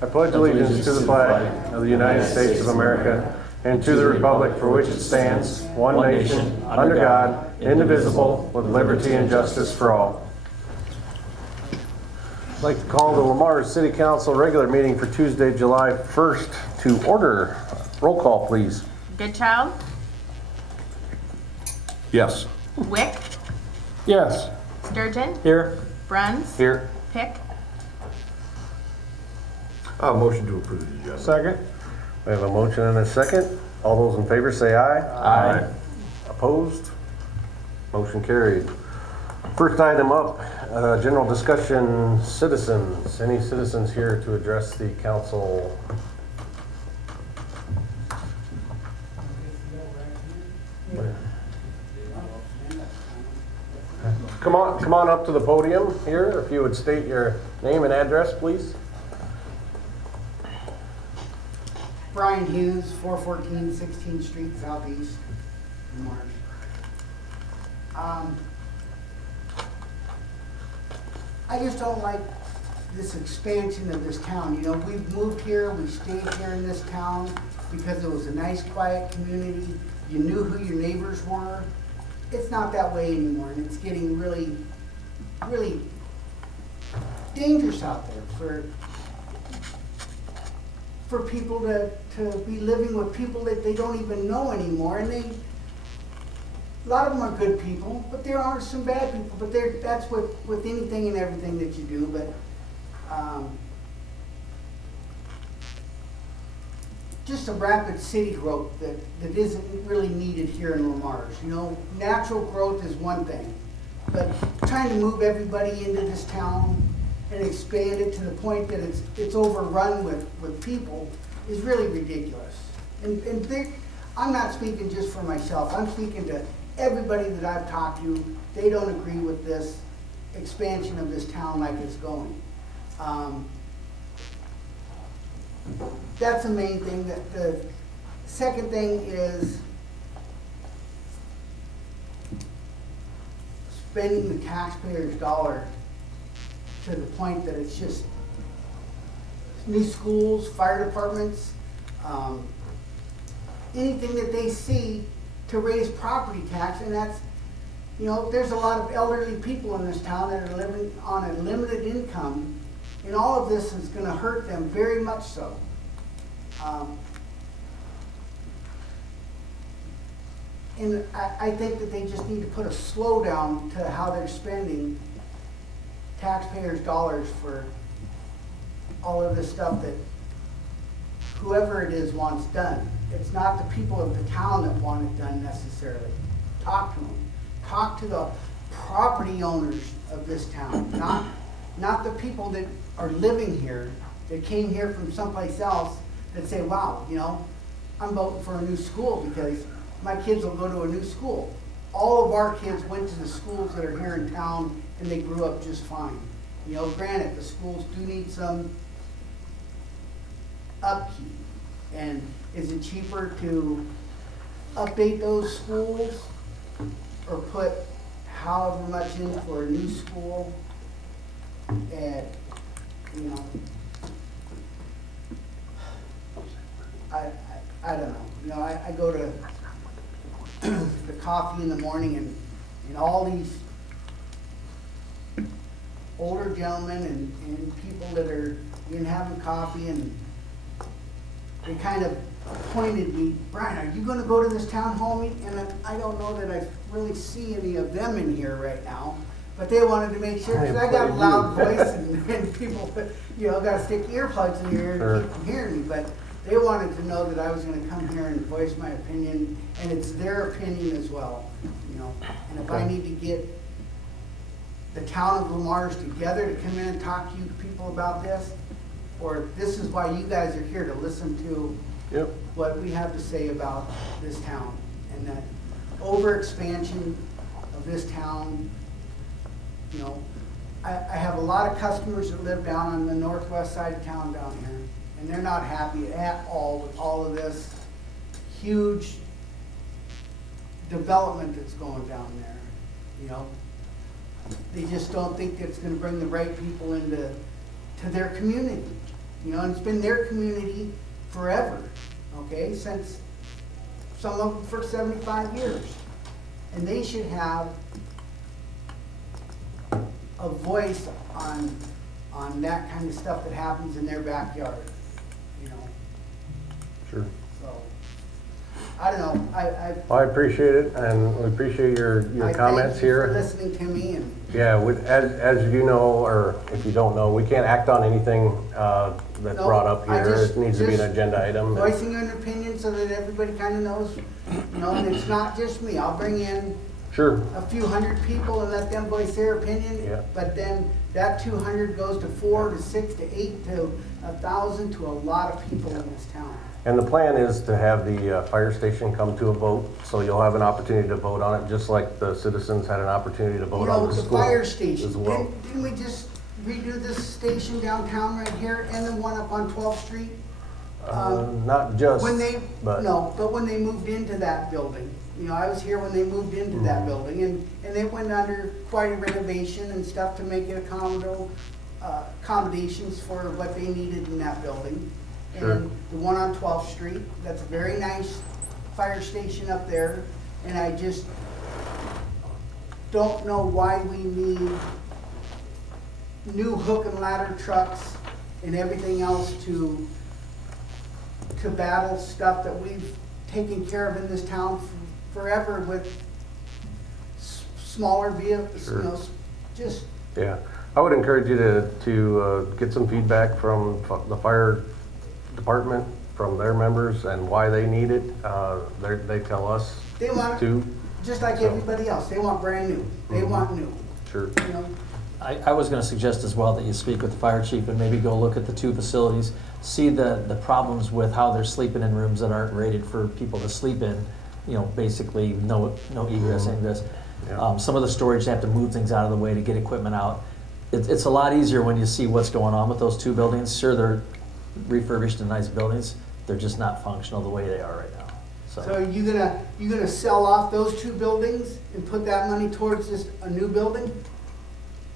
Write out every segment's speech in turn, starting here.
I pledge allegiance to the flag of the United States of America and to the republic for which it stands, one nation, under God, indivisible, with liberty and justice for all. I'd like to call the Lamar City Council regular meeting for Tuesday, July 1st to order. Roll call, please. Goodchild, Yes. Wick, Yes. Sturgeon, Here. Bruns, Here. Pick. Motion to approve the agenda. Second. We have a motion and a second. All those in favor say aye. Aye. Opposed? Motion carried. First item up, general discussion, citizens. Any citizens here to address the council? Come on up to the podium here. If you would state your name and address, please. Brian Hughes, 414 16th Street Southeast, in Marsh. I just don't like this expansion of this town. You know, we've moved here, we stayed here in this town because it was a nice, quiet community. You knew who your neighbors were. It's not that way anymore, and it's getting really, really dangerous out there for people to be living with people that they don't even know anymore. And a lot of them are good people, but there are some bad people. But that's with anything and everything that you do. But just a rapid city growth that isn't really needed here in Lamar's. You know, natural growth is one thing, but trying to move everybody into this town and expand it to the point that it's overrun with people is really ridiculous. And I'm not speaking just for myself. I'm speaking to everybody that I've talked to. They don't agree with this expansion of this town like it's going. That's the main thing. The second thing is spending the taxpayers' dollar to the point that it's just new schools, fire departments, anything that they see to raise property tax. And that's, you know, there's a lot of elderly people in this town that are living on a limited income, and all of this is going to hurt them very much so. And I think that they just need to put a slowdown to how they're spending taxpayers' dollars for all of this stuff that whoever it is wants done. It's not the people of the town that want it done necessarily. Talk to them. Talk to the property owners of this town, not the people that are living here, that came here from someplace else, that say, wow, you know, I'm voting for a new school because my kids will go to a new school. All of our kids went to the schools that are here in town and they grew up just fine. You know, granted, the schools do need some upkeep. And is it cheaper to update those schools or put however much in for a new school? And, you know, I don't know. You know, I go to the coffee in the morning and all these older gentlemen and people that are in having coffee, and they kind of pointed me, Brian, are you going to go to this town hall meeting? And I don't know that I really see any of them in here right now, but they wanted to make sure, because I got a loud voice and people, you know, got to stick earplugs in your ear to keep from hearing me. But they wanted to know that I was going to come here and voice my opinion, and it's their opinion as well, you know. And if I need to get the town of Lamar's together to come in and talk to you people about this, or this is why you guys are here, to listen to what we have to say about this town, and that overexpansion of this town. You know, I have a lot of customers that live down on the northwest side of town down here, and they're not happy at all with all of this huge development that's going down there. You know, they just don't think it's going to bring the right people into their community. You know, and it's been their community forever, okay, since some of them for 75 years. And they should have a voice on that kind of stuff that happens in their backyard, you know, Sure. so. I don't know, Well, I appreciate it, and we appreciate your I comments thank you for here. listening to me, and Yeah, as you know, or if you don't know, we can't act on anything that's No, brought up I here. just- It needs to be an just agenda item. voicing an opinion so that everybody kind of knows, you know, and it's not just me. I'll bring in Sure, a few hundred people and let them voice their opinion. Yeah. But then that 200 goes to 4 to 6 to 8 to 1,000 to a lot of people in this town. and the plan is to have the fire station come to a vote, so you'll have an opportunity to vote on it, just like the citizens had an opportunity to You vote know, on the the school fire as station, well. didn't we just redo this station downtown right here and the one up on 12th Street? Not just, When they, but. no, but when they moved into that building, you know, I was here when they moved into that building, and they went under quite a renovation and stuff to make it accommodations for what they needed in that building. Sure. And the one on 12th Street, that's a very nice fire station up there, and I just don't know why we need new hook and ladder trucks and everything else to battle stuff that we've taken care of in this town forever with smaller vehicles, you Sure. know, just, Yeah, I would encourage you to get some feedback from the fire department, from their members, and why they need it. They tell us they want, to, just like So- everybody else, they want brand new, they want new, sure. you know? I was gonna suggest as well that you speak with the fire chief and maybe go look at the two facilities, see the problems with how they're sleeping in rooms that aren't rated for people to sleep in, you know, basically no egress, ingress. Yeah. Some of the storage, they have to move things out of the way to get equipment out. It's a lot easier when you see what's going on with those two buildings. Sure, they're refurbished and nice buildings, they're just not functional the way they are right now, So you gonna sell off those two buildings and put that money towards a new building?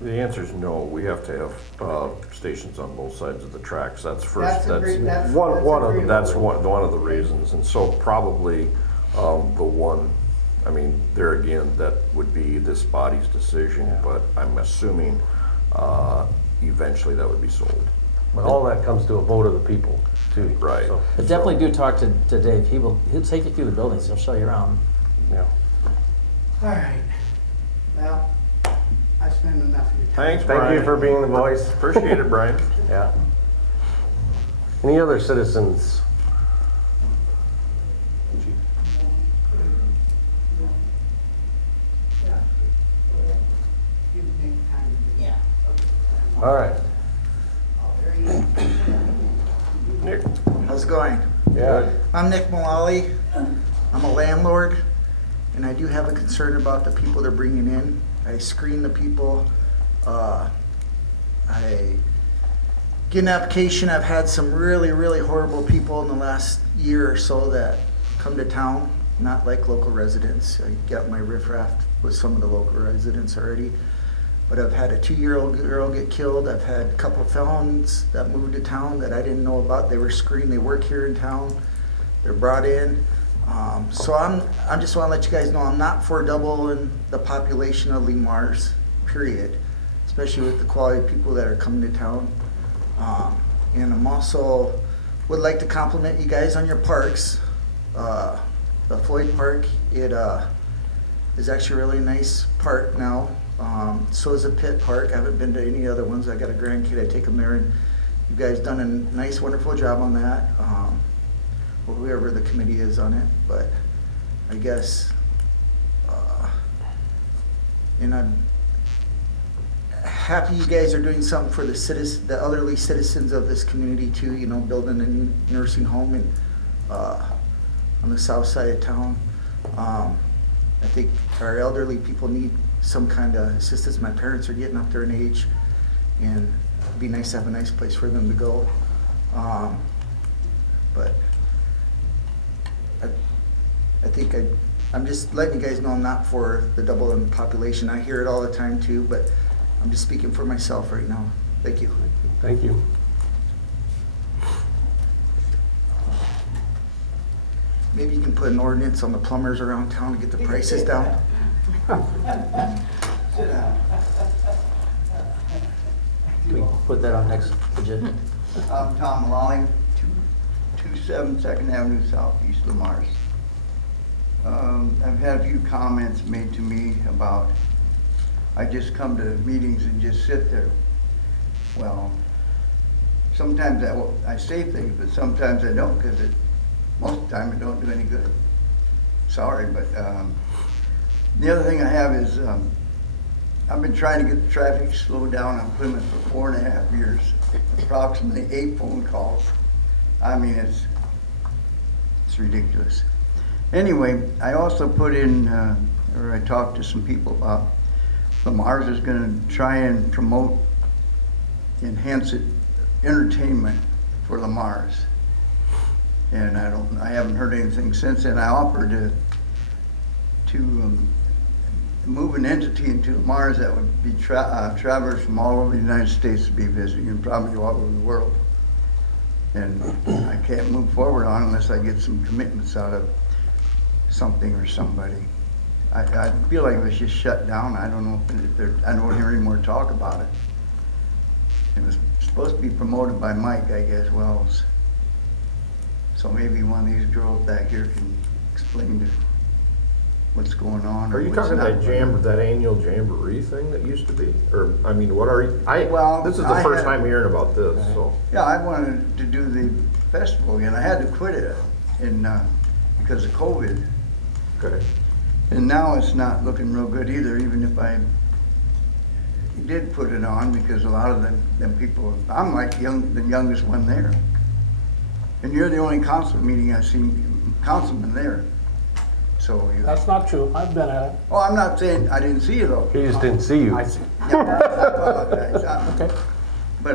The answer is no. We have to have stations on both sides of the tracks. That's first. That's one of agreeable. that's one of the reasons. And so probably the one. I mean, there again, that would be this body's decision. Yeah. But I'm assuming eventually that would be sold. But all that comes to a vote of the people, too. Right. So, But definitely do talk to Dave, he'll take you through the buildings, he'll show you around. yeah. All right, well, I've spent enough of your time. Thanks, Thank Brian. you for being the voice. Appreciate it, Brian. Yeah. Any other citizens? Give Nick time to do that. Okay. All right. Oh, there he is. Nick. How's it going? Yeah. I'm Nick Mullally. I'm a landlord, and I do have a concern about the people they're bringing in. I screen the people. I get an application. I've had some really, really horrible people in the last year or so that come to town, not like local residents. I got my riffraff with some of the local residents already. But I've had a 2-year-old girl get killed. I've had a couple of felons that moved to town that I didn't know about. They were screened. They work here in town. They're brought in. So I'm just want to let you guys know I'm not for doubling the population of Lee Mars, period. Especially with the quality of people that are coming to town. And I'm also would like to compliment you guys on your parks. The Floyd Park, it is actually a really nice park now. So is the Pitt Park. I haven't been to any other ones. I got a grandkid. I take them there, and you guys done a nice, wonderful job on that. Or whoever the committee is on it, but I guess, and I'm happy you guys are doing something for the elderly citizens of this community too. You know, building a new nursing home and on the south side of town. I think our elderly people need some kind of assistance. My parents are getting up there in age, and it'd be nice to have a nice place for them to go. But I think I'm just letting you guys know I'm not for the double in population. I hear it all the time too, but I'm just speaking for myself right now. Thank you. Thank you. Maybe you can put an ordinance on the plumbers around town to get the prices down. Sit down. Can we put that on next agenda? I'm Tom Lolling, 227 Second Avenue Southeast Lamar's. I've had a few comments made to me about, I just come to meetings and just sit there. Well, sometimes I say things, but sometimes I don't, because most of the time it don't do any good. Sorry, but the other thing I have is, I've been trying to get the traffic slowed down on Plymouth for 4.5 years, approximately 8 phone calls. I mean, it's ridiculous. Anyway, I also put in, or I talked to some people about, Lamar's is gonna try and promote, enhance it, entertainment for Lamar's. And I haven't heard anything since then. I offered to move an entity into Lamar's that would be travelers from all over the United States to be visiting, and probably all over the world. And I can't move forward on unless I get some commitments out of something or somebody. I feel like it was just shut down. I don't know if I don't hear any more talk about it. It was supposed to be promoted by Mike, I guess, Wells. So maybe one of these girls back here can explain to what's going on. Are you what's talking not going on. that annual jamboree thing that used to be? Or, I mean, what are you, Well, this is the I first had- time hearing about this, so. Yeah, I wanted to do the festival again. I had to quit it because of COVID. Okay. And now it's not looking real good either, even if I did put it on, because a lot of them people, I'm like the youngest one there. And you're the only council meeting I've seen, councilman there. So, That's not true. I've been at it. oh, I'm not saying, I didn't see you though. He just didn't see you. I see. Yeah, I apologize. Okay. But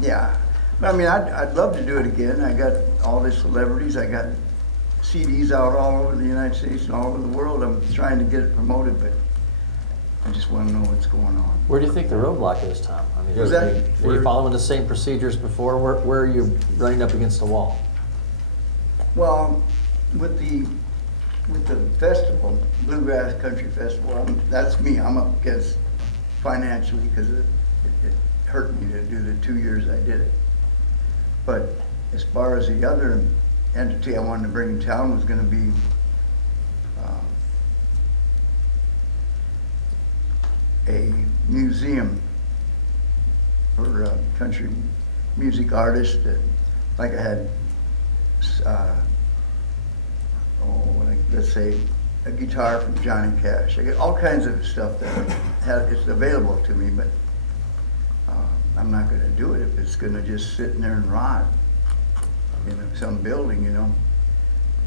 yeah, but I mean, I'd love to do it again. I got all the celebrities. I got CDs out all over the United States and all over the world. I'm trying to get it promoted, but I just want to know what's going on. Where do you think the roadblock is, Tom? I mean, Is that- are you following the same procedures before? Where are you running up against the wall? Well, with the festival, Bluegrass Country Festival, that's me. I'm up against financially because it hurt me to do the 2 years I did it. But as far as the other entity I wanted to bring in town was going to be a museum for country music artists that, like I had, like let's say a guitar from Johnny Cash. I get all kinds of stuff that is available to me, but I'm not going to do it if it's going to just sit in there and rot in some building, you know.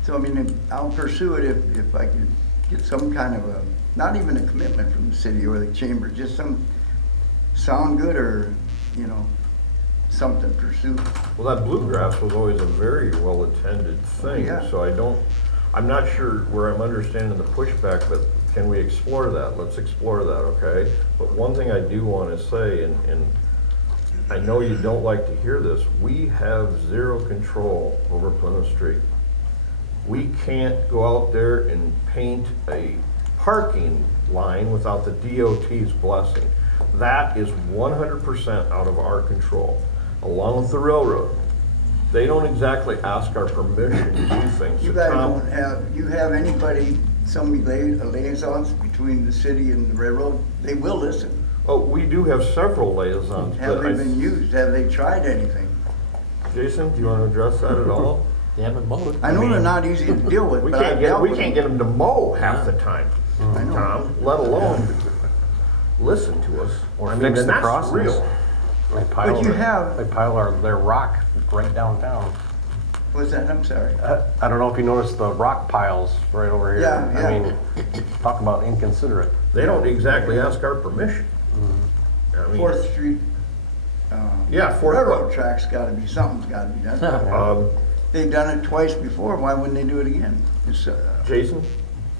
So I mean, I'll pursue it if I can get some kind of a, not even a commitment from the city or the chamber, just some sound good or, you know, something to pursue. Well, that bluegrass was always a very well-attended thing, Yeah. so I'm not sure where I'm understanding the pushback, but can we explore that? Let's explore that, okay? But one thing I do want to say, and I know you don't like to hear this, we have zero control over Plymouth Street. We can't go out there and paint a parking line without the DOT's blessing. That is 100% out of our control, along with the railroad. They don't exactly ask our permission to do things. You So guys Tom- don't have anybody, liaisons between the city and the railroad? They will listen. Oh, we do have several liaisons, Have but they been used? Have they tried anything? Jason, do you want to address that at all? They haven't mowed. I know they're not easy to deal with, We but I've can't get, dealt we with can't them. get them to mow half the time, I know. Tom, let alone listen to us. Or I mean, fix and the that's crossings. real. They pile But you have- They pile their rock right downtown. What's that? I'm sorry. I don't know if you noticed the rock piles right over here. Yeah, yeah. I mean, talk about inconsiderate. They don't exactly ask our permission. I mean, Fourth Street, Yeah, Fourth. railroad tracks gotta be, something's gotta be done. They've done it twice before, why wouldn't they do it again? It's, Jason,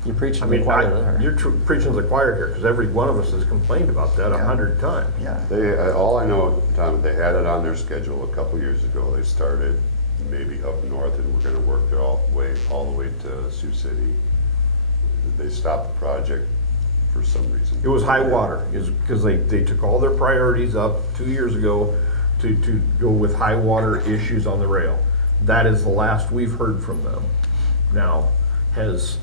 You're preaching I to the mean, choir there. you're preaching to the choir here, because every one of us has complained about that Yeah. 100 times. yeah. All I know, Tom, they had it on their schedule a couple years ago. They started, maybe up north, and we're gonna work it all the way to Sioux City. They stopped the project for some reason. It was high water, is because they took all their priorities up 2 years ago to go with high water issues on the rail. That is the last we've heard from them. Now, has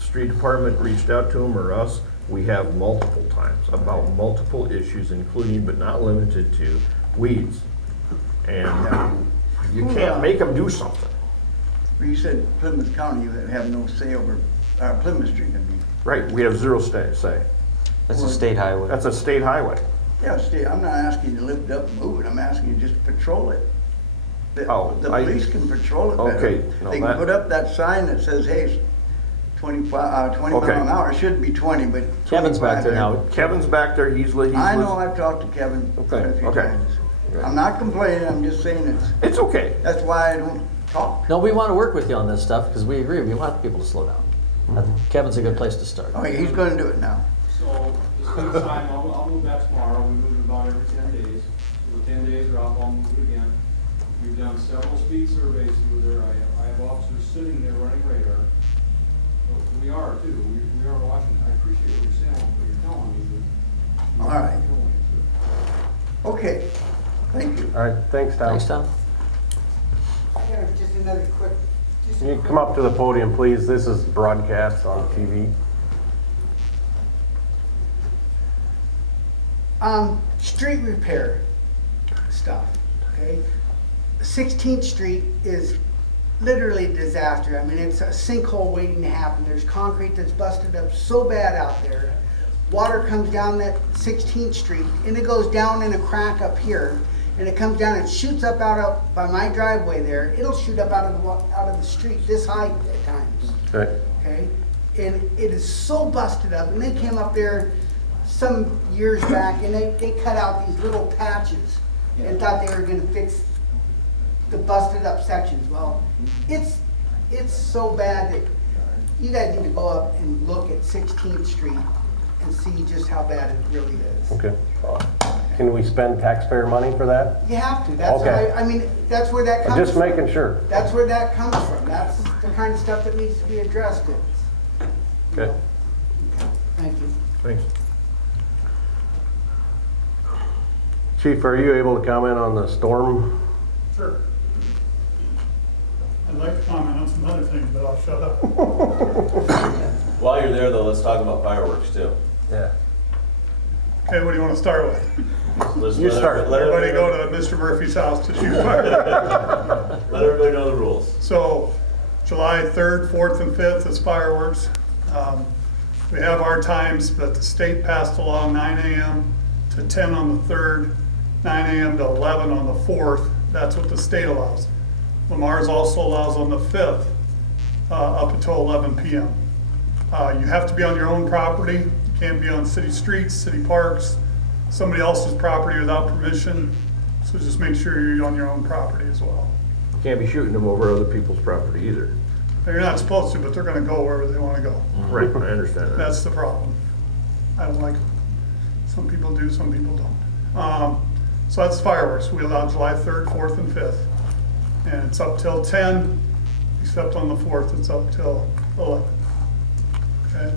street department reached out to them or us? We have multiple times about multiple issues, including but not limited to weeds. And you can't make them do something. Well, you said Plymouth County, you have no say over, Plymouth Street, I mean. Right, we have zero say. That's a state highway. That's a state highway. Yeah, Steve, I'm not asking you to lift it up and move it, I'm asking you just to patrol it. The I- police can patrol it better. Okay, no, They can that- put up that sign that says, hey, it's 20 mile Okay. an hour, it should be 20, but. Kevin's back 25 there now. Kevin's back there, he's I know, I've talked to Kevin Okay, a few okay. times. Okay. I'm not complaining, I'm just saying It's okay. that's why I don't talk. No, we want to work with you on this stuff because we agree. We want people to slow down. Kevin's a good place to start. Oh, he's gonna do it now. So, just give us time, I'll move that tomorrow, we move it about every 10 days. So the 10 days are up, I'll move it again. We've done several speed surveys through there, I have officers sitting there running radar. So we are too, we are watching, I appreciate what you're saying, what you're telling me, but. All right. Okay, thank you. All right, thanks, Tom. Thanks, Tom. I got just another quick. Can you come up to the podium, please? This is broadcast on TV. Street repair stuff, okay? 16th Street is literally a disaster. I mean, it's a sinkhole waiting to happen. There's concrete that's busted up so bad out there. Water comes down that 16th Street and it goes down in a crack up here, and it comes down and shoots up by my driveway there. It'll shoot up out of the street this high at times. Okay. Okay, and it is so busted up, and they came up there some years back and they cut out these little patches and thought they were gonna fix the busted up sections. Well, it's so bad that you guys need to go up and look at 16th Street and see just how bad it really is. Okay. Can we spend taxpayer money for that? You have to, that's Okay. why, I mean, that's where that I'm comes just from. making sure. That's where that comes from. That's the kind of stuff that needs to be addressed. Okay. Thank you. Thanks. Chief, are you able to comment on the storm? Sure. I'd like to comment on some other things, but I'll shut up. While you're there, though, let's talk about fireworks too. Yeah. Okay, what do you want to start with? Let's You let start. Let Everybody everybody, go to Mr. Murphy's house to shoot fire. let everybody know the rules. So, July 3rd, 4th, and 5th is fireworks. We have our times, but the state passed along 9 a.m. to 10 on the 3rd, 9 a.m. to 11 on the 4th. That's what the state allows. Lamar's also allows on the 5th, up until 11 p.m. You have to be on your own property. You can't be on city streets, city parks, somebody else's property without permission. So just make sure you're on your own property as well. Can't be shooting them over other people's property either. You're not supposed to, but they're gonna go wherever they wanna go. Right, I understand that. That's the problem. I don't like it. Some people do, some people don't. So that's fireworks. We allow July 3rd, 4th, and 5th. And it's up till 10, except on the 4th, it's up till 11. Okay?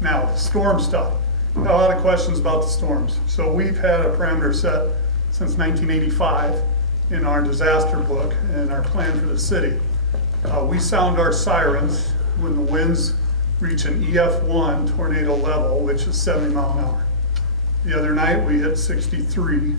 Now, storm stuff. Got a lot of questions about the storms. So we've had a parameter set since 1985 in our disaster book and our plan for the city. We sound our sirens when the winds reach an EF1 tornado level, which is 70 mile an hour. The other night we hit 63,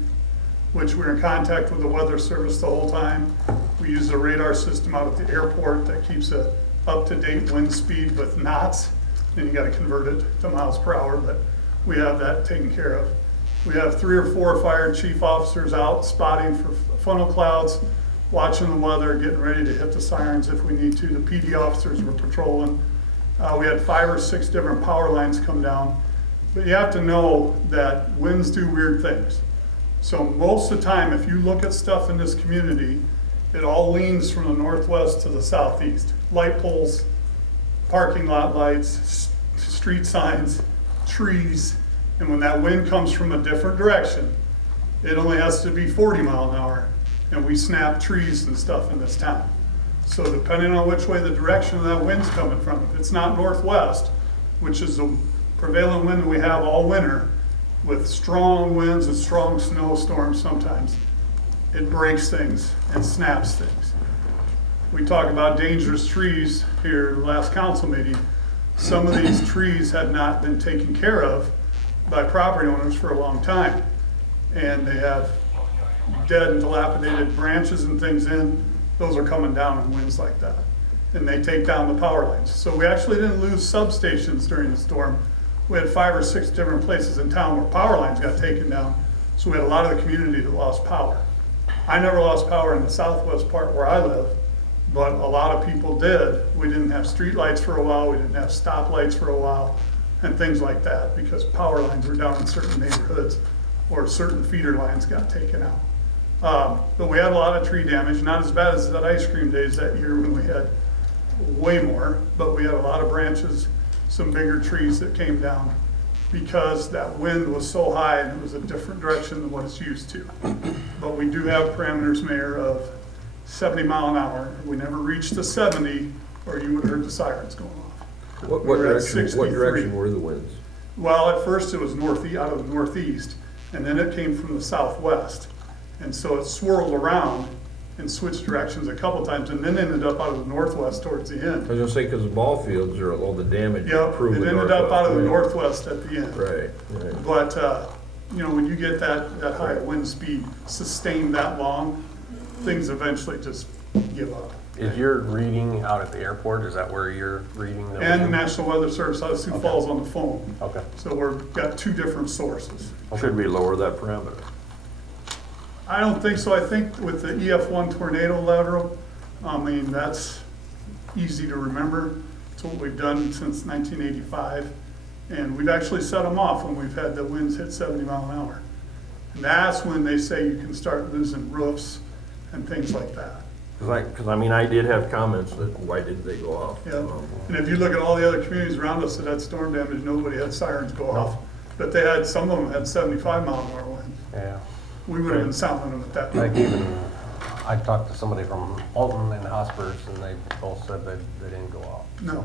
which we're in contact with the weather service the whole time. We use the radar system out at the airport that keeps a up-to-date wind speed with knots. Then you gotta convert it to miles per hour, but we have that taken care of. We have 3 or 4 fire chief officers out spotting for funnel clouds, watching the weather, getting ready to hit the sirens if we need to. The PD officers were patrolling. We had 5 or 6 different power lines come down. But you have to know that winds do weird things. So most of the time, if you look at stuff in this community, it all leans from the northwest to the southeast. Light poles, parking lot lights, street signs, trees. And when that wind comes from a different direction, it only has to be 40 mile an hour and we snap trees and stuff in this town. So depending on which way the direction of that wind's coming from, if it's not northwest, which is the prevailing wind that we have all winter, with strong winds and strong snowstorms sometimes, it breaks things and snaps things. We talk about dangerous trees here in the last council meeting. Some of these trees had not been taken care of by property owners for a long time. And they have dead and dilapidated branches and things in. Those are coming down in winds like that. And they take down the power lines. So we actually didn't lose substations during the storm. We had 5 or 6 different places in town where power lines got taken down. So we had a lot of the community that lost power. I never lost power in the southwest part where I live, but a lot of people did. We didn't have street lights for a while, we didn't have stop lights for a while, and things like that, because power lines were down in certain neighborhoods, or certain feeder lines got taken out. But we had a lot of tree damage, not as bad as that ice cream days that year when we had way more, but we had a lot of branches, some bigger trees that came down because that wind was so high and it was a different direction than what it's used to. But we do have parameters, Mayor, of 70 mile an hour. We never reached the 70 or you would have heard the sirens going off. What We were at direction, what 63. direction were the winds? Well, at first it was out of the northeast, and then it came from the southwest. And so it swirled around and switched directions a couple times, and then ended up out of the northwest towards the I end. was gonna say, because the ball fields are, all the damage. Yep, proved it the ended up out of the northwest, northwest at the end. Right, right. But, you know, when you get that high wind speed sustained that long, things eventually just give up. Is your reading out at the airport, is that where you're reading? And the National Weather Service out of Sioux Falls on the phone. Okay. So we've got 2 different sources. Should we lower that parameter? I don't think so. I think with the EF1 tornado lateral, I mean, that's easy to remember. It's what we've done since 1985. And we've actually set them off when we've had the winds hit 70 mile an hour. And that's when they say you can start losing roofs and things like that. Because I mean, I did have comments that, why didn't they go off? Yeah. And if you look at all the other communities around us that had storm damage, nobody had sirens go off. But they had, some of them had 75 mile an hour winds. Yeah. We would have been sounding them at that Like point. even, I talked to somebody from Alton and Hospers, and they both said they didn't go off. No.